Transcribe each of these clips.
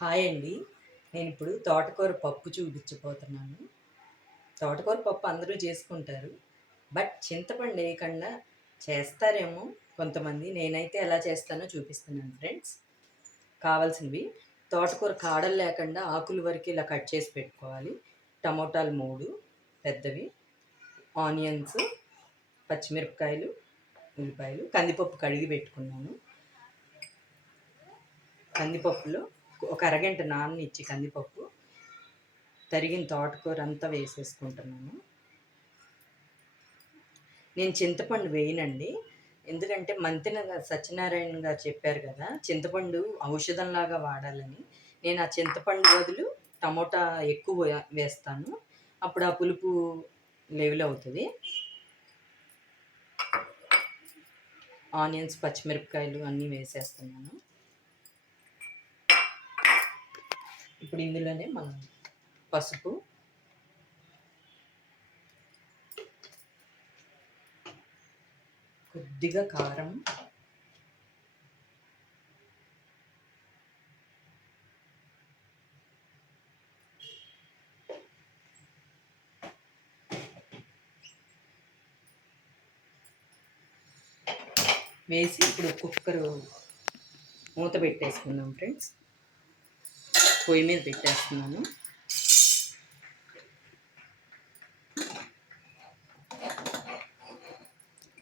Hi అండి. నేను ఇప్పుడు తోటకూర పప్పు చూపించబోతున్నాను. తోటకూర పప్పు అందరూ చేసుకుంటారు. బట్ చింతపండు వేయకుండా చేస్తారేమో కొంతమంది. నేనైతే ఎలా చేస్తానో చూపిస్తున్నాను ఫ్రెండ్స్. కావాల్సినవి తోటకూర కాడలు లేకుండా ఆకుల వరకు ఇలా కట్ చేసి పెట్టుకోవాలి. టమోటాలు 3 పెద్దవి, ఆనియన్స్, పచ్చిమిరపకాయలు, ఉల్లిపాయలు, కందిపప్పు కడిగి పెట్టుకున్నాను. కందిపప్పులో ఒక అరగంట నాననిచ్చి కందిపప్పు తరిగిన తోటకూర అంతా వేసేసుకుంటున్నాను. నేను చింతపండు వేయనండి, ఎందుకంటే మంతెన సత్యనారాయణ గారు చెప్పారు కదా చింతపండు ఔషధంలాగా వాడాలని. నేను ఆ చింతపండు బదులు టమోటా ఎక్కువ వేస్తాను, అప్పుడు ఆ పులుపు లెవెల్ అవుతుంది. ఆనియన్స్, పచ్చిమిరపకాయలు అన్నీ వేసేస్తున్నాను. ఇప్పుడు ఇందులోనే మనం పసుపు, కొద్దిగా కారం, వేసి ఇప్పుడు కుక్కర్ మూత పెట్టేసుకుందాం ఫ్రెండ్స్. పొయ్యి మీద పెట్టేస్తున్నాను.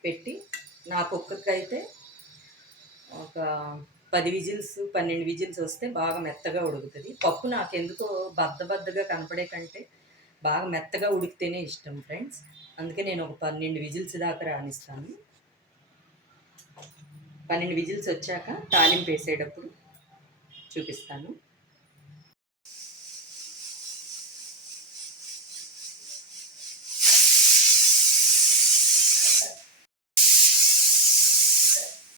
పెట్టి నా కుక్కర్కి అయితే ఒక 10 విజిల్స్ 12 విజిల్స్ వస్తే బాగా మెత్తగా ఉడుకుతుంది. పప్పు నాకెందుకో బద్దగా కనపడే కంటే బాగా మెత్తగా ఉడికితేనే ఇష్టం ఫ్రెండ్స్. అందుకే నేను ఒక 12 విజిల్స్ దాకా రానిస్తాను. 12 విజిల్స్ వచ్చాక తాలింపు వేసేటప్పుడు చూపిస్తాను.